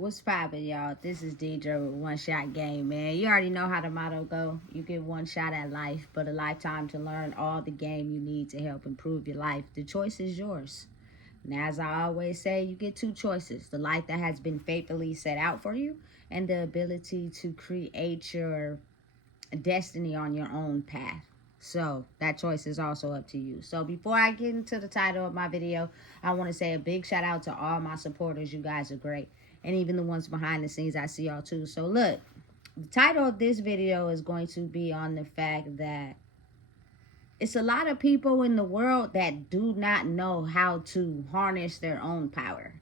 What's poppin', y'all? This is Deidre with One Shot Game, man. You already know how the motto go. You get one shot at life, but a lifetime to learn all the game you need to help improve your life. The choice is yours. Now, as I always say, you get two choices. The life that has been faithfully set out for you and the ability to create your destiny on your own path. So that choice is also up to you. So before I get into the title of my video, I want to say a big shout out to all my supporters. You guys are great. And even the ones behind the scenes, I see y'all too. So look, the title of this video is going to be on the fact that it's a lot of people in the world that do not know how to harness their own power.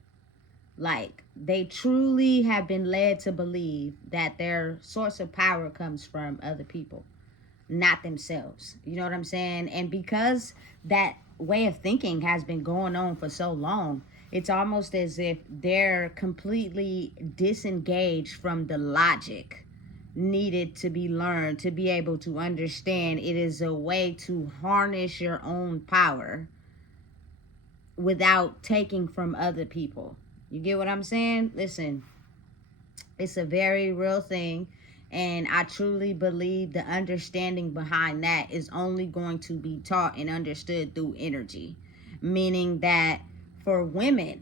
Like, they truly have been led to believe that their source of power comes from other people, not themselves. You know what I'm saying? And because that way of thinking has been going on for so long, it's almost as if they're completely disengaged from the logic needed to be learned to be able to understand it is a way to harness your own power without taking from other people. You get what I'm saying? Listen, it's a very real thing. And I truly believe the understanding behind that is only going to be taught and understood through energy. Meaning that for women,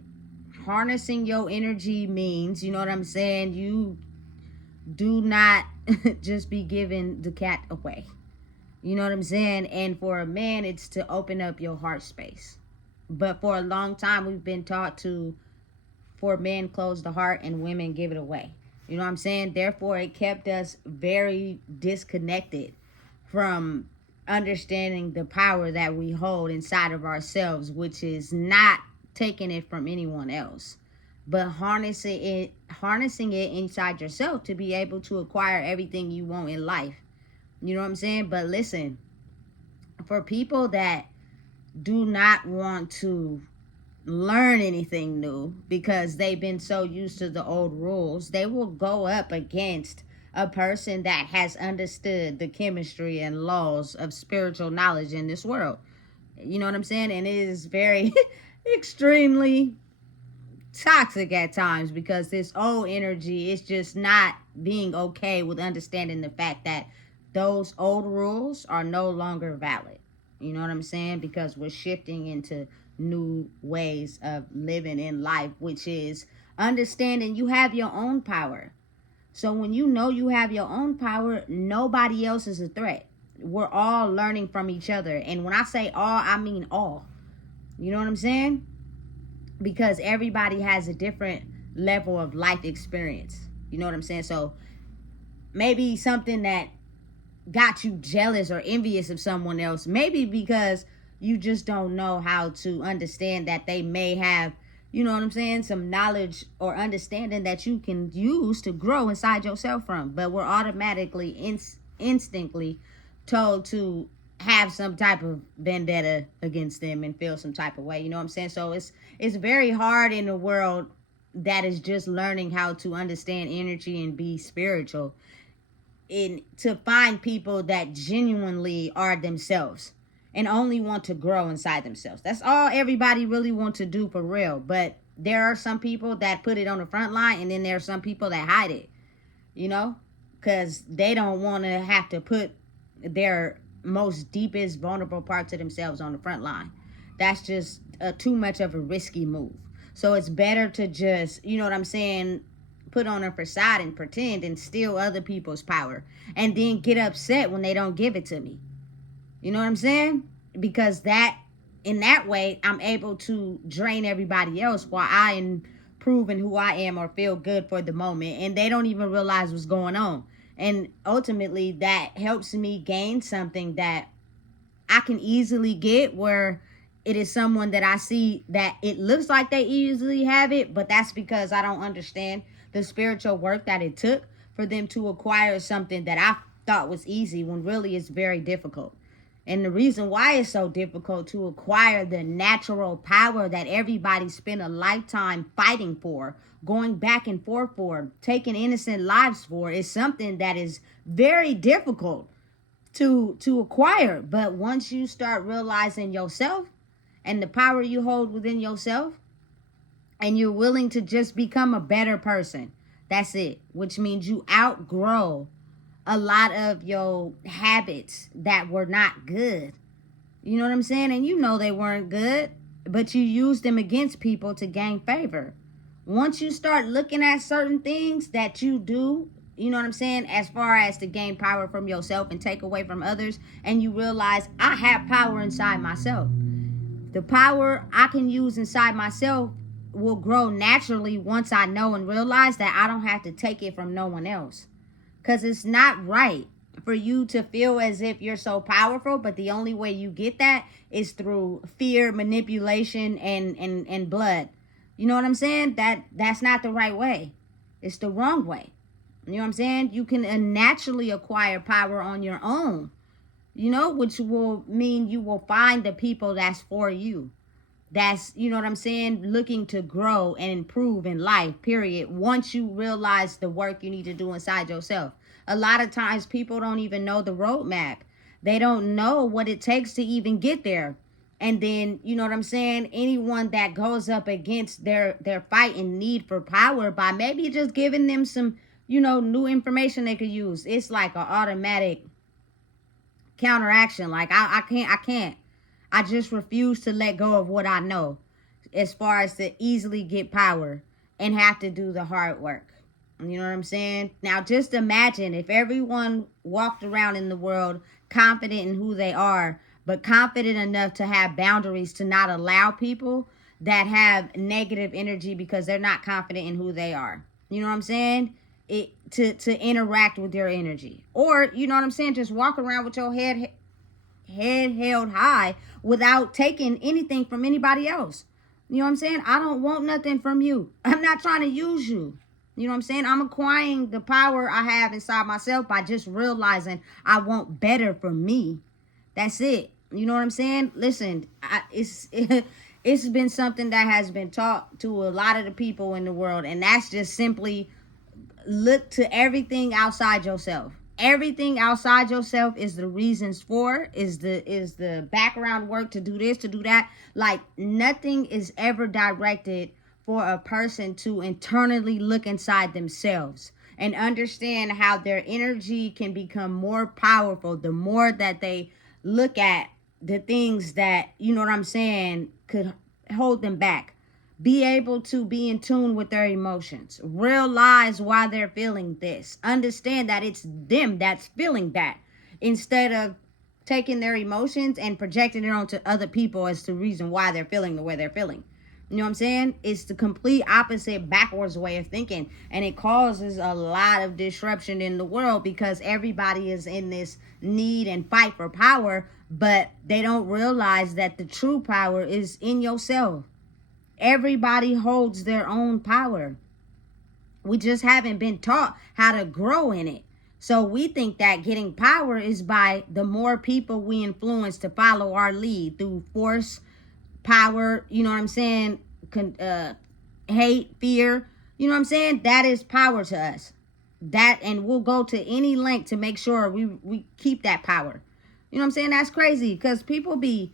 harnessing your energy means, you know what I'm saying, you do not just be giving the cat away. You know what I'm saying? And for a man, it's to open up your heart space. But for a long time, we've been taught for men close the heart and women give it away. You know what I'm saying? Therefore, it kept us very disconnected from understanding the power that we hold inside of ourselves, which is not taking it from anyone else, but harnessing it inside yourself to be able to acquire everything you want in life. You know what I'm saying? But listen, for people that do not want to learn anything new because they've been so used to the old rules, they will go up against a person that has understood the chemistry and laws of spiritual knowledge in this world. You know what I'm saying? And it is very extremely toxic at times because this old energy is just not being okay with understanding the fact that those old rules are no longer valid. You know what I'm saying? Because we're shifting into new ways of living in life, which is understanding you have your own power. So when you know you have your own power, nobody else is a threat. We're all learning from each other. And when I say all, I mean all. You know what I'm saying? Because everybody has a different level of life experience. You know what I'm saying? So maybe something that got you jealous or envious of someone else, maybe because you just don't know how to understand that they may have, you know what I'm saying, some knowledge or understanding that you can use to grow inside yourself from. But we're automatically, instinctively told to have some type of vendetta against them and feel some type of way. You know what I'm saying? So it's very hard in a world that is just learning how to understand energy and be spiritual, and to find people that genuinely are themselves and only want to grow inside themselves. That's all everybody really wants to do for real. But there are some people that put it on the front line, and then there are some people that hide it, you know, because they don't want to have to put their most deepest vulnerable parts of themselves on the front line. That's just too much of a risky move. So it's better to just, you know what I'm saying, put on a facade and pretend and steal other people's power and then get upset when they don't give it to me. You know what I'm saying? Because in that way, I'm able to drain everybody else while I am proving who I am or feel good for the moment. And they don't even realize what's going on. And ultimately, that helps me gain something that I can easily get, where it is someone that I see that it looks like they easily have it, but that's because I don't understand the spiritual work that it took for them to acquire something that I thought was easy when really it's very difficult. And the reason why it's so difficult to acquire the natural power that everybody spent a lifetime fighting for, going back and forth for, taking innocent lives for, is something that is very difficult to acquire. But once you start realizing yourself and the power you hold within yourself, and you're willing to just become a better person. That's it. Which means you outgrow a lot of your habits that were not good. You know what I'm saying? And you know they weren't good, but you used them against people to gain favor. Once you start looking at certain things that you do, you know what I'm saying, as far as to gain power from yourself and take away from others, and you realize I have power inside myself. The power I can use inside myself will grow naturally once I know and realize that I don't have to take it from no one else. Because it's not right for you to feel as if you're so powerful, but the only way you get that is through fear, manipulation, and blood. You know what I'm saying? That's not the right way. It's the wrong way. You know what I'm saying? You can naturally acquire power on your own, you know, which will mean you will find the people that's for you. That's, you know what I'm saying, looking to grow and improve in life, period. Once you realize the work you need to do inside yourself. A lot of times people don't even know the roadmap. They don't know what it takes to even get there. And then, you know what I'm saying, anyone that goes up against their fight and need for power by maybe just giving them some, you know, new information they could use, it's like an automatic counteraction. Like I can't. I just refuse to let go of what I know as far as to easily get power and have to do the hard work. You know what I'm saying? Now, just imagine if everyone walked around in the world confident in who they are, but confident enough to have boundaries to not allow people that have negative energy because they're not confident in who they are. You know what I'm saying? To interact with their energy. Or, you know what I'm saying? Just walk around with your head held high without taking anything from anybody else. You know what I'm saying? I don't want nothing from you. I'm not trying to use you. You know what I'm saying? I'm acquiring the power I have inside myself by just realizing I want better for me. That's it. You know what I'm saying? Listen, it's been something that has been taught to a lot of the people in the world, and that's just simply look to everything outside yourself. Everything outside yourself is the reasons for, is the background work to do this, to do that. Like nothing is ever directed for a person to internally look inside themselves and understand how their energy can become more powerful the more that they look at the things that, you know what I'm saying, could hold them back. Be able to be in tune with their emotions. Realize why they're feeling this. Understand that it's them that's feeling that. Instead of taking their emotions and projecting it onto other people as the reason why they're feeling the way they're feeling. You know what I'm saying? It's the complete opposite, backwards way of thinking. And it causes a lot of disruption in the world because everybody is in this need and fight for power, but they don't realize that the true power is in yourself. Everybody holds their own power. We just haven't been taught how to grow in it. So we think that getting power is by the more people we influence to follow our lead through force, power, you know what I'm saying, hate, fear, you know what I'm saying? That is power to us. That, and we'll go to any length to make sure we keep that power. You know what I'm saying? That's crazy because people be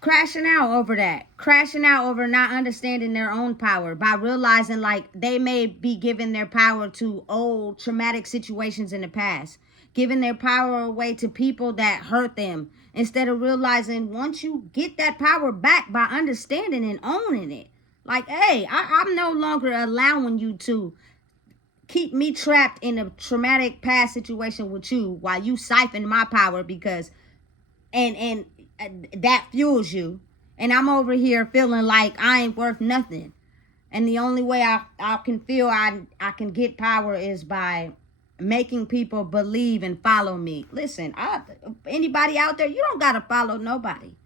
crashing out over that, crashing out over not understanding their own power by realizing like they may be giving their power to old traumatic situations in the past, giving their power away to people that hurt them, instead of realizing once you get that power back by understanding and owning it, like, hey, I'm no longer allowing you to keep me trapped in a traumatic past situation with you while you siphon my power because and that fuels you, and I'm over here feeling like I ain't worth nothing. And the only way I can feel I can get power is by making people believe and follow me. Listen, anybody out there, you don't gotta follow nobody.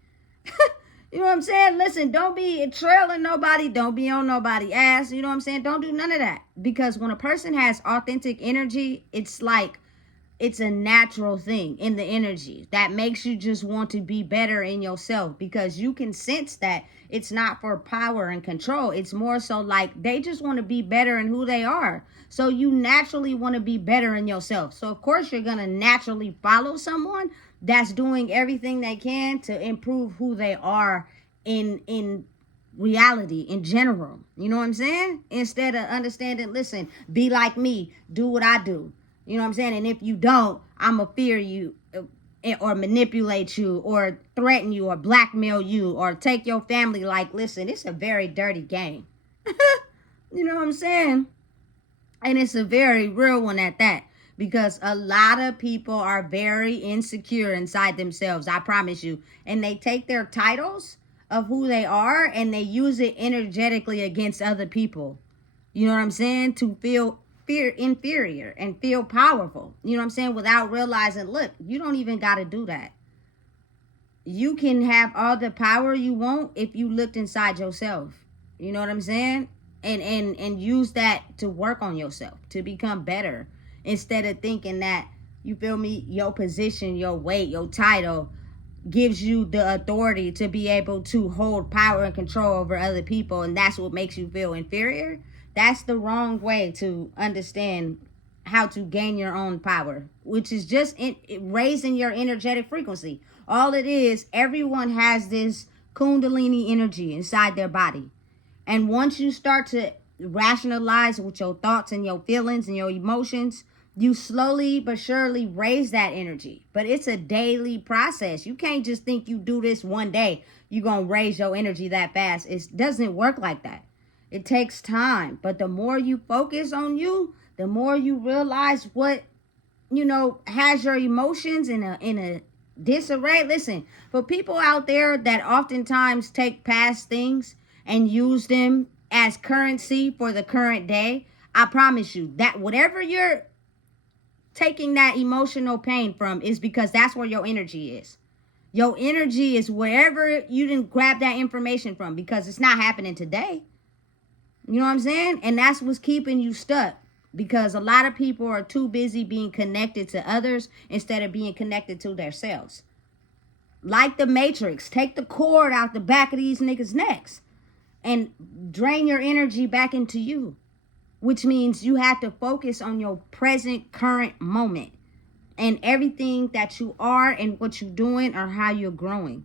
You know what I'm saying? Listen, don't be trailing nobody. Don't be on nobody's ass. You know what I'm saying? Don't do none of that. Because when a person has authentic energy, it's like it's a natural thing in the energy that makes you just want to be better in yourself, because you can sense that it's not for power and control. It's more so like they just want to be better in who they are. So you naturally want to be better in yourself. So of course you're going to naturally follow someone that's doing everything they can to improve who they are in reality in general. You know what I'm saying? Instead of understanding, listen, be like me, do what I do. You know what I'm saying? And if you don't, I'm going to fear you or manipulate you or threaten you or blackmail you or take your family. Like, listen, it's a very dirty game. You know what I'm saying? And it's a very real one at that, because a lot of people are very insecure inside themselves, I promise you. And they take their titles of who they are and they use it energetically against other people. You know what I'm saying? To feel inferior and feel powerful. You know what I'm saying? Without realizing, look, you don't even got to do that. You can have all the power you want if you looked inside yourself. You know what I'm saying? And use that to work on yourself, to become better, instead of thinking that, you feel me, your position, your weight, your title gives you the authority to be able to hold power and control over other people, and that's what makes you feel inferior. That's the wrong way to understand how to gain your own power, which is just raising your energetic frequency. All it is, everyone has this kundalini energy inside their body. And once you start to rationalize with your thoughts and your feelings and your emotions, you slowly but surely raise that energy. But it's a daily process. You can't just think you do this one day, you're going to raise your energy that fast. It doesn't work like that. It takes time. But the more you focus on you, the more you realize what, has your emotions in a disarray. Listen, for people out there that oftentimes take past things and use them as currency for the current day, I promise you that whatever you're taking that emotional pain from is because that's where your energy is. Your energy is wherever you didn't grab that information from, because it's not happening today. You know what I'm saying? And that's what's keeping you stuck, because a lot of people are too busy being connected to others instead of being connected to themselves. Like the Matrix, take the cord out the back of these niggas' necks and drain your energy back into you, which means you have to focus on your present current moment and everything that you are and what you're doing or how you're growing.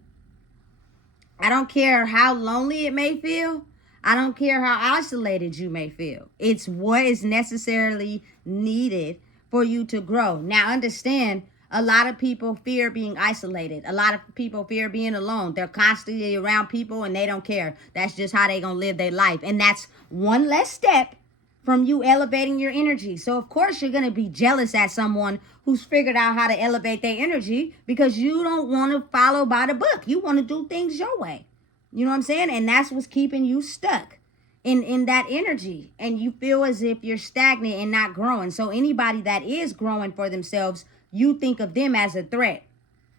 I don't care how lonely it may feel. I don't care how isolated you may feel. It's what is necessarily needed for you to grow. Now, understand, a lot of people fear being isolated. A lot of people fear being alone. They're constantly around people and they don't care. That's just how they gonna live their life. And that's one less step from you elevating your energy. So of course you're gonna be jealous at someone who's figured out how to elevate their energy, because you don't want to follow by the book. You want to do things your way. You know what I'm saying? And that's what's keeping you stuck in that energy. And you feel as if you're stagnant and not growing. So anybody that is growing for themselves, you think of them as a threat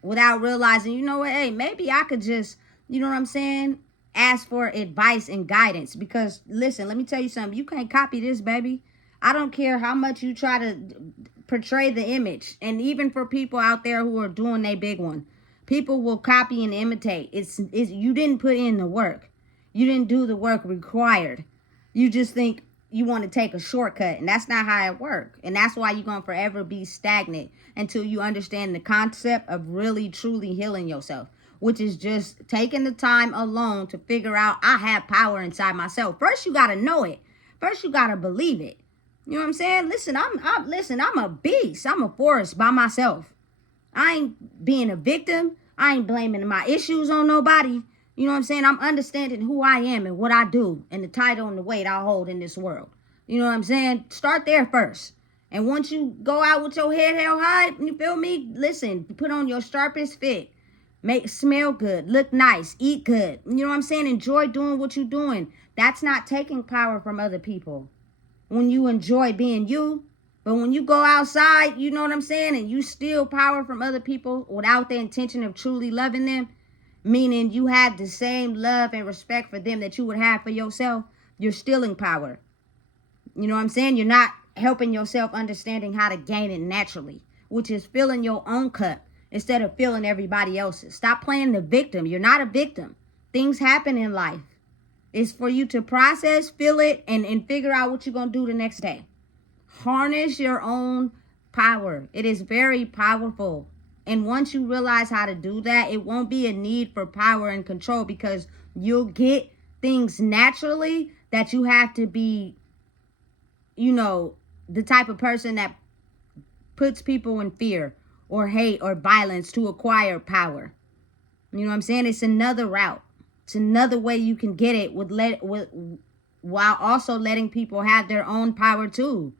without realizing, you know what, hey, maybe I could just, you know what I'm saying, ask for advice and guidance. Because listen, let me tell you something. You can't copy this, baby. I don't care how much you try to portray the image. And even for people out there who are doing their big one, people will copy and imitate. It's you didn't put in the work. You didn't do the work required. You just think you want to take a shortcut, and that's not how it works. And that's why you're going to forever be stagnant until you understand the concept of really truly healing yourself, which is just taking the time alone to figure out, I have power inside myself. First, you got to know it. First, you got to believe it. You know what I'm saying? Listen, I'm a beast. I'm a force by myself. I ain't being a victim. I ain't blaming my issues on nobody. You know what I'm saying? I'm understanding who I am and what I do and the title and the weight I hold in this world. You know what I'm saying? Start there first. And once you go out with your head held high, you feel me? Listen, put on your sharpest fit. Smell good, look nice, eat good. You know what I'm saying? Enjoy doing what you're doing. That's not taking power from other people. When you enjoy being you. But when you go outside, you know what I'm saying, and you steal power from other people without the intention of truly loving them, meaning you have the same love and respect for them that you would have for yourself, you're stealing power. You know what I'm saying? You're not helping yourself understanding how to gain it naturally, which is filling your own cup instead of filling everybody else's. Stop playing the victim. You're not a victim. Things happen in life. It's for you to process, feel it, and figure out what you're going to do the next day. Harness your own power. It is very powerful. And once you realize how to do that, it won't be a need for power and control, because you'll get things naturally that you have to be, you know, the type of person that puts people in fear or hate or violence to acquire power. You know what I'm saying? It's another route. It's another way you can get it while also letting people have their own power too.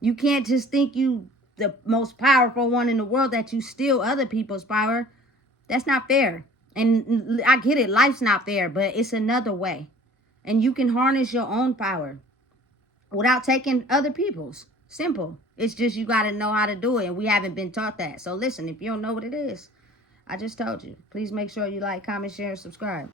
You can't just think you the most powerful one in the world that you steal other people's power. That's not fair. And I get it, life's not fair, but it's another way. And you can harness your own power without taking other people's. Simple. It's just you got to know how to do it, and we haven't been taught that. So listen, if you don't know what it is, I just told you. Please make sure you like, comment, share, and subscribe.